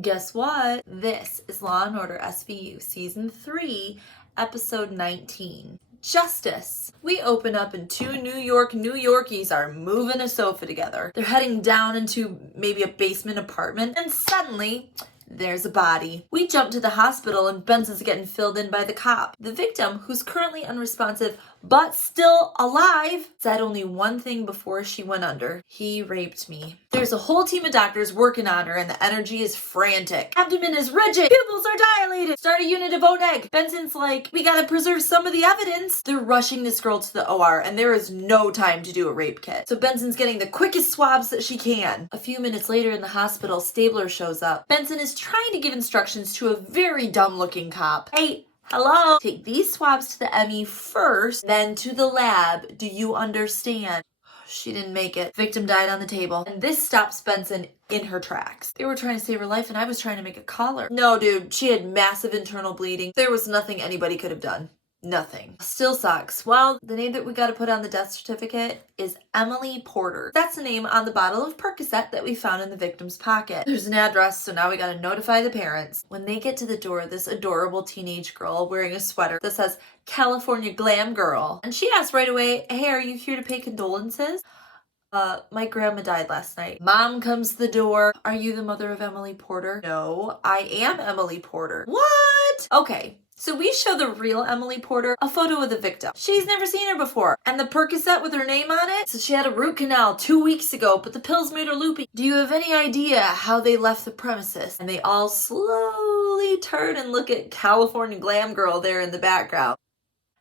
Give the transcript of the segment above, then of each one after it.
Guess what? This is Law & Order SVU Season 3, Episode 19. Justice. We open up and two New Yorkies are moving a sofa together. They're heading down into maybe a basement apartment, and suddenly there's a body. We jump to the hospital and Benson's getting filled in by the cop. The victim, who's currently unresponsive but still alive, said only one thing before she went under. He raped me. There's a whole team of doctors working on her and the energy is frantic. Abdomen is rigid. Pupils are dilated. Start a unit of O-neg. Benson's like, we gotta preserve some of the evidence. They're rushing this girl to the OR and there is no time to do a rape kit. So Benson's getting the quickest swabs that she can. A few minutes later in the hospital, Stabler shows up. Benson is trying to give instructions to a very dumb looking cop. Hey, hello? Take these swabs to the ME first, then to the lab. Do you understand? She didn't make it. Victim died on the table. And this stops Benson in her tracks. They were trying to save her life and I was trying to make a collar. No, dude, she had massive internal bleeding. There was nothing anybody could have done. Nothing. Still sucks. Well, the name that we got to put on the death certificate is Emily Porter. That's the name on the bottle of Percocet that we found in the victim's pocket. There's an address, so now we got to notify the parents. When they get to the door, this adorable teenage girl wearing a sweater that says California Glam Girl. And she asks right away, hey, are you here to pay condolences? My grandma died last night. Mom comes to the door. Are you the mother of Emily Porter? No, I am Emily Porter. What? Okay. So we show the real Emily Porter a photo of the victim. She's never seen her before. And the Percocet with her name on it? So she had a root canal 2 weeks ago, but the pills made her loopy. Do you have any idea how they left the premises? And they all slowly turn and look at California Glam Girl there in the background.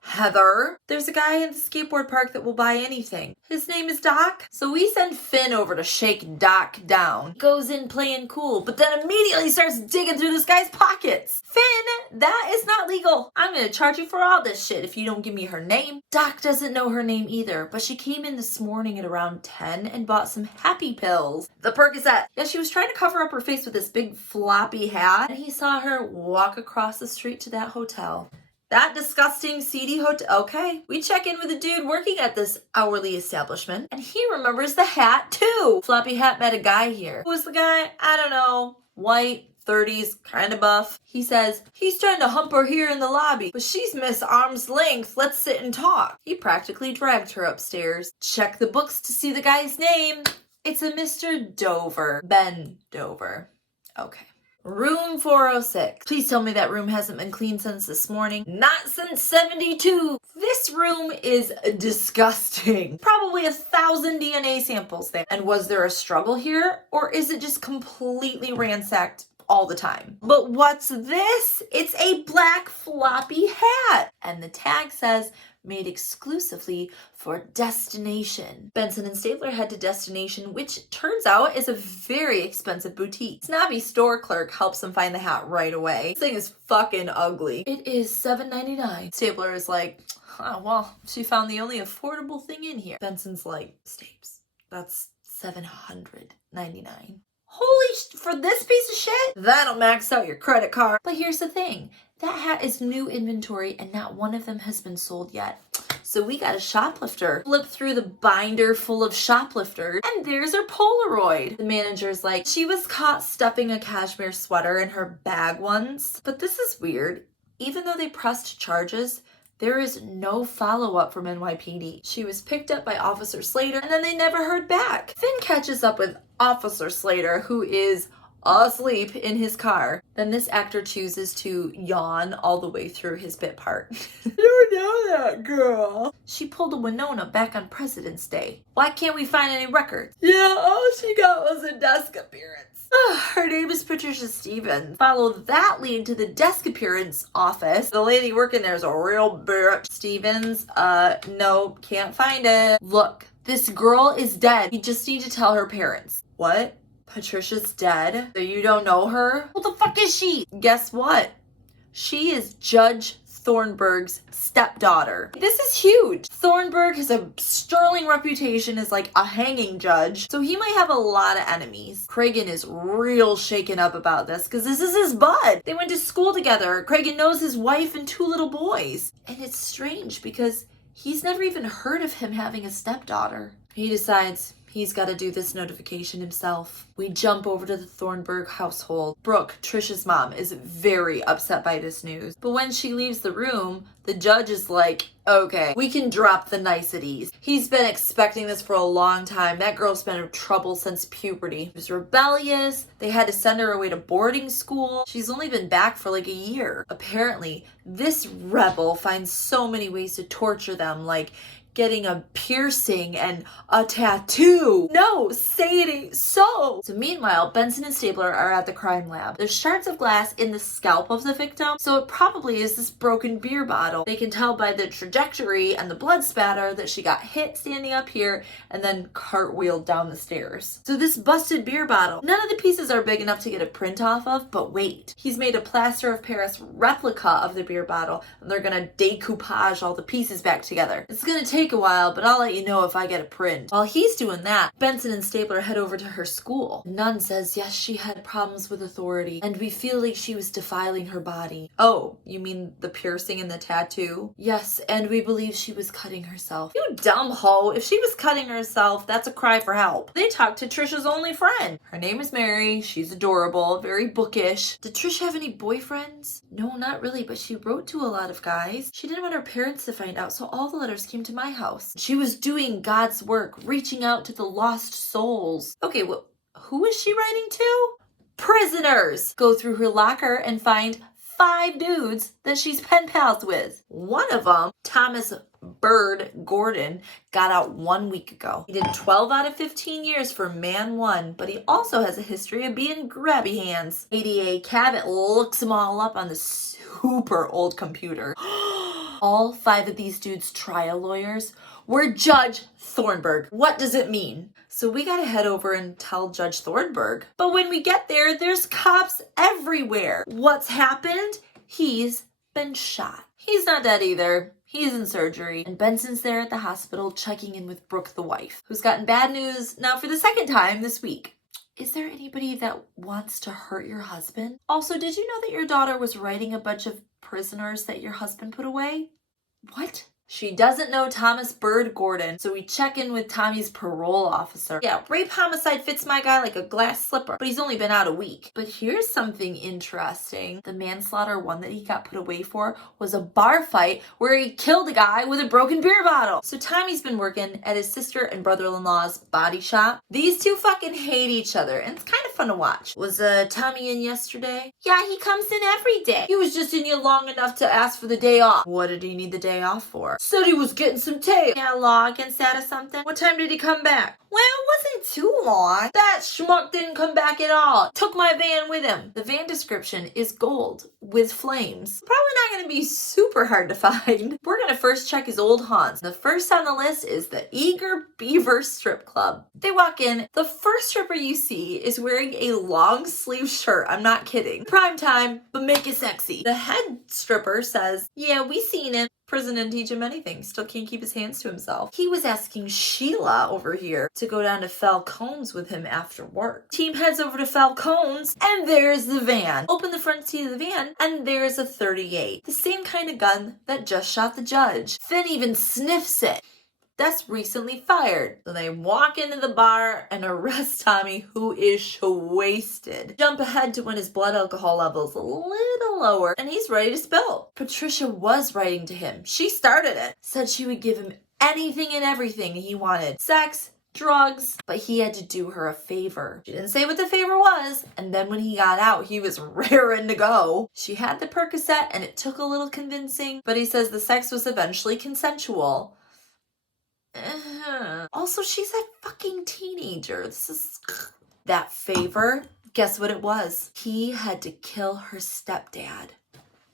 Heather, there's a guy in the skateboard park that will buy anything. His name is Doc. So we send Finn over to shake Doc down. Goes in playing cool, but then immediately starts digging through this guy's pockets. Finn, that is not legal. I'm gonna charge you for all this shit if you don't give me her name. Doc doesn't know her name either, but she came in this morning at around 10 and bought some happy pills. The Percocet. Yeah, she was trying to cover up her face with this big floppy hat, and he saw her walk across the street to that hotel. That disgusting, seedy hotel. Okay. We check in with a dude working at this hourly establishment, and he remembers the hat too. Floppy hat met a guy here. Who was the guy? I don't know. White, 30s, kind of buff. He says, he's trying to hump her here in the lobby, but she's Miss Arm's Length. Let's sit and talk. He practically dragged her upstairs. Check the books to see the guy's name. It's a Mr. Dover. Ben Dover. Okay. Room 406. Please tell me that room hasn't been cleaned since this morning. Not since 72. This room is disgusting. Probably 1,000 DNA samples there. And was there a struggle here? Or is it just completely ransacked all the time? But what's this? It's a black floppy hat. And the tag says, made exclusively for Destination. Benson and Stabler head to Destination, which turns out is a very expensive boutique. Snobby store clerk helps them find the hat right away. This thing is fucking ugly. It is $7.99. Stabler is like, oh, well, she found the only affordable thing in here. Benson's like, Stabes, that's $799. For this piece of shit? That'll max out your credit card. But here's the thing. That hat is new inventory and not one of them has been sold yet. So we got a shoplifter. Flip through the binder full of shoplifters and there's her Polaroid. The manager's like, she was caught stuffing a cashmere sweater in her bag once. But this is weird. Even though they pressed charges, there is no follow-up from NYPD. She was picked up by Officer Slater and then they never heard back. Finn catches up with Officer Slater, who is asleep in his car. Then this actor chooses to yawn all the way through his bit part. You know that girl. She pulled a Winona back on President's Day. Why can't we find any records? Yeah, all she got was a desk appearance. Her name is Patricia Stevens. Follow that lead to the desk appearance office. The lady working there is a real bitch. Stevens, no, can't find it. Look, this girl is dead. You just need to tell her parents. What? Patricia's dead? So you don't know her? What the fuck is she? Guess what? She is Judge Thornburg's stepdaughter. This is huge. Thornburg has a sterling reputation as like a hanging judge, so he might have a lot of enemies. Cragen is real shaken up about this because this is his bud. They went to school together. Cragen knows his wife and 2 little boys. And it's strange because he's never even heard of him having a stepdaughter. He decides He's got to do this notification himself. We jump over to the Thornburg household. Brooke, Trisha's mom, is very upset by this news. But when she leaves the room, the judge is like, okay, we can drop the niceties. He's been expecting this for a long time. That girl's been in trouble since puberty. She was rebellious. They had to send her away to boarding school. She's only been back for like a year. Apparently, this rebel finds so many ways to torture them, like getting a piercing and a tattoo. No, say it ain't so. So meanwhile, Benson and Stabler are at the crime lab. There's shards of glass in the scalp of the victim, so it probably is this broken beer bottle. They can tell by the trajectory and the blood spatter that she got hit standing up here and then cartwheeled down the stairs. So this busted beer bottle, none of the pieces are big enough to get a print off of, but wait. He's made a plaster of Paris replica of the beer bottle, and they're gonna decoupage all the pieces back together. It's gonna take a while, but I'll let you know if I get a print. While he's doing that, Benson and Stabler head over to her school. The nun says, yes, she had problems with authority, and we feel like she was defiling her body. Oh, you mean the piercing and the tattoo? Yes, and we believe she was cutting herself. You dumb hoe. If she was cutting herself, that's a cry for help. They talk to Trisha's only friend. Her name is Mary. She's adorable, very bookish. Did Trisha have any boyfriends? No, not really, but she wrote to a lot of guys. She didn't want her parents to find out, so all the letters came to my house. She was doing God's work, reaching out to the lost souls. Okay, well, who is she writing to? Prisoners! Go through her locker and find 5 dudes that she's pen pals with. One of them, Thomas Bird Gordon, got out 1 week ago. He did 12 out of 15 years for man 1, but he also has a history of being grabby hands. ADA Cabot looks them all up on the super old computer. All 5 of these dudes' trial lawyers were Judge Thornburg. What does it mean? So we gotta head over and tell Judge Thornburg. But when we get there, there's cops everywhere. What's happened? He's been shot. He's not dead either. He's in surgery. And Benson's there at the hospital checking in with Brooke, the wife, who's gotten bad news now for the 2nd time this week. Is there anybody that wants to hurt your husband? Also, did you know that your daughter was writing a bunch of prisoners that your husband put away? What? She doesn't know Thomas Bird Gordon, so we check in with Tommy's parole officer. Yeah, rape homicide fits my guy like a glass slipper, but he's only been out a week. But here's something interesting. The manslaughter one that he got put away for was a bar fight where he killed a guy with a broken beer bottle. So Tommy's been working at his sister and brother-in-law's body shop. These two fucking hate each other, and it's kind of fun to watch. Was Tommy in yesterday? Yeah, he comes in every day. He was just in here long enough to ask for the day off. What did he need the day off for? Said he was getting some tape. Yeah, law against that or something. What time did he come back? Well, it wasn't too long. That schmuck didn't come back at all. Took my van with him. The van description is gold with flames. Probably not going to be super hard to find. We're going to first check his old haunts. The first on the list is the Eager Beaver Strip Club. They walk in. The first stripper you see is wearing a long sleeve shirt. I'm not kidding. Prime time, but make it sexy. The head stripper says, yeah, we seen him. Prison didn't teach him anything. Still can't keep his hands to himself. He was asking Sheila over here to go down to Falcone's with him after work. Team heads over to Falcone's, and there's the van. Open the front seat of the van, and there's a .38. The same kind of gun that just shot the judge. Finn even sniffs it. That's recently fired. So they walk into the bar and arrest Tommy, who is wasted. Jump ahead to when his blood alcohol level's a little lower and he's ready to spill. Patricia was writing to him. She started it. Said she would give him anything and everything he wanted. Sex, drugs, but he had to do her a favor. She didn't say what the favor was, and then when he got out, he was raring to go. She had the Percocet and it took a little convincing, but he says the sex was eventually consensual. Also, she's a fucking teenager. This is that favor. Guess what it was? He had to kill her stepdad.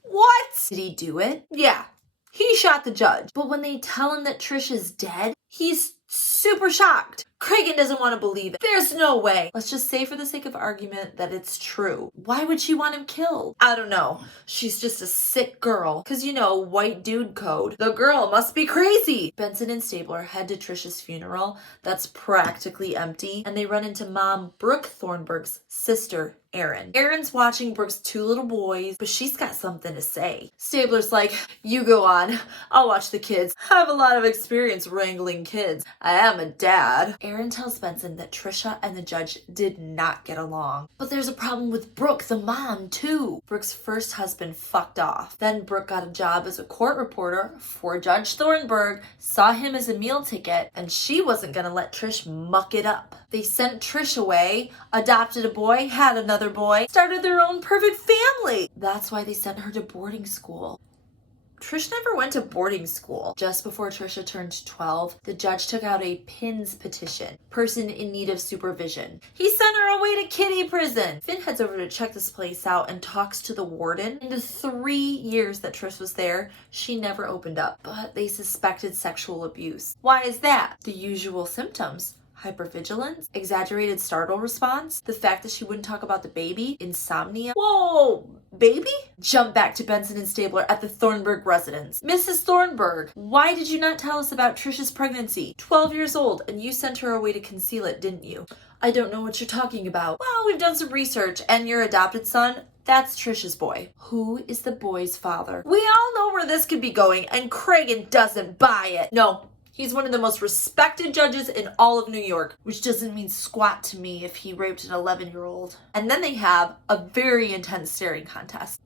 What? Did he do it? Yeah. He shot the judge. But when they tell him that Trisha's dead, he's super shocked. Cragen doesn't want to believe it. There's no way. Let's just say for the sake of argument that it's true. Why would she want him killed? I don't know. She's just a sick girl. Cause you know, white dude code. The girl must be crazy. Benson and Stabler head to Trisha's funeral that's practically empty, and they run into Mom Brooke Thornburg's sister, Erin. Erin's watching Brooke's 2 little boys, but she's got something to say. Stabler's like, you go on. I'll watch the kids. I have a lot of experience wrangling kids. I am a dad. Erin tells Benson that Trisha and the judge did not get along. But there's a problem with Brooke, the mom, too. Brooke's first husband fucked off. Then Brooke got a job as a court reporter for Judge Thornburg, saw him as a meal ticket, and she wasn't gonna let Trish muck it up. They sent Trish away, adopted a boy, had another boy, started their own perfect family. That's why they sent her to boarding school. Trish never went to boarding school. Just before Trisha turned 12, the judge took out a PINS petition, person in need of supervision. He sent her away to kiddie prison. Finn heads over to check this place out and talks to the warden. In the 3 years that Trish was there, she never opened up, but they suspected sexual abuse. Why is that? The usual symptoms. Hypervigilance, exaggerated startle response, the fact that she wouldn't talk about the baby, insomnia. Whoa, baby? Jump back to Benson and Stabler at the Thornburg residence. Mrs. Thornburg, why did you not tell us about Trisha's pregnancy? 12 years old, and you sent her away to conceal it, didn't you? I don't know what you're talking about. Well, we've done some research, and your adopted son, that's Trisha's boy. Who is the boy's father? We all know where this could be going, and Cragen doesn't buy it. No. He's one of the most respected judges in all of New York, which doesn't mean squat to me if he raped an 11-year-old. And then they have a very intense staring contest.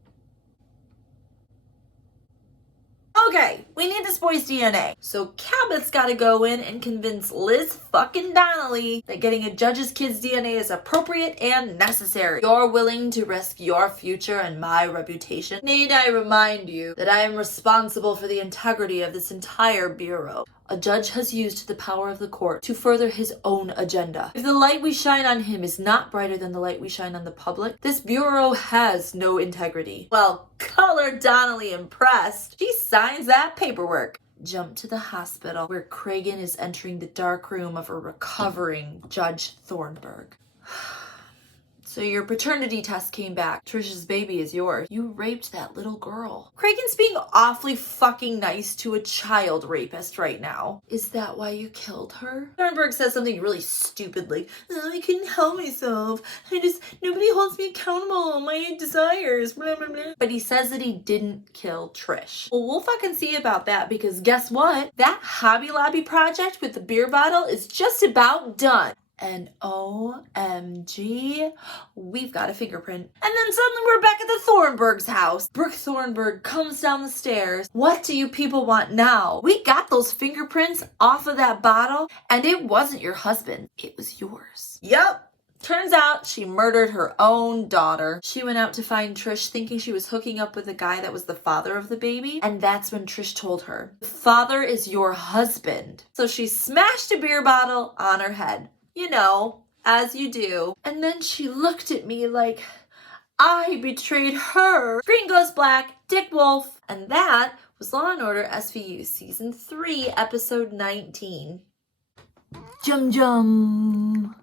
Okay, we need this boy's DNA. So Cabot's gotta go in and convince Liz fucking Donnelly that getting a judge's kid's DNA is appropriate and necessary. You're willing to risk your future and my reputation? Need I remind you that I am responsible for the integrity of this entire bureau? A judge has used the power of the court to further his own agenda. If the light we shine on him is not brighter than the light we shine on the public, this bureau has no integrity. Well, color Donnelly impressed. She signs that paperwork. Jump to the hospital where Cragen is entering the dark room of a recovering Judge Thornburg. So your paternity test came back. Trisha's baby is yours. You raped that little girl. Cragen's being awfully fucking nice to a child rapist right now. Is that why you killed her? Thornburg says something really stupid like, oh, I couldn't help myself. Nobody holds me accountable on my desires, blah, blah, blah. But he says that he didn't kill Trish. Well, we'll fucking see about that because guess what? That Hobby Lobby project with the beer bottle is just about done. And OMG, we've got a fingerprint. And then suddenly we're back at the Thornburg's house. Brooke Thornburg comes down the stairs. What do you people want now? We got those fingerprints off of that bottle, and it wasn't your husband. It was yours. Yep. Turns out she murdered her own daughter. She went out to find Trish thinking she was hooking up with the guy that was the father of the baby. And that's when Trish told her, the father is your husband. So she smashed a beer bottle on her head. You know, as you do. And then she looked at me like I betrayed her. Screen goes black, Dick Wolf. And that was Law & Order SVU Season 3, Episode 19. Jum jum.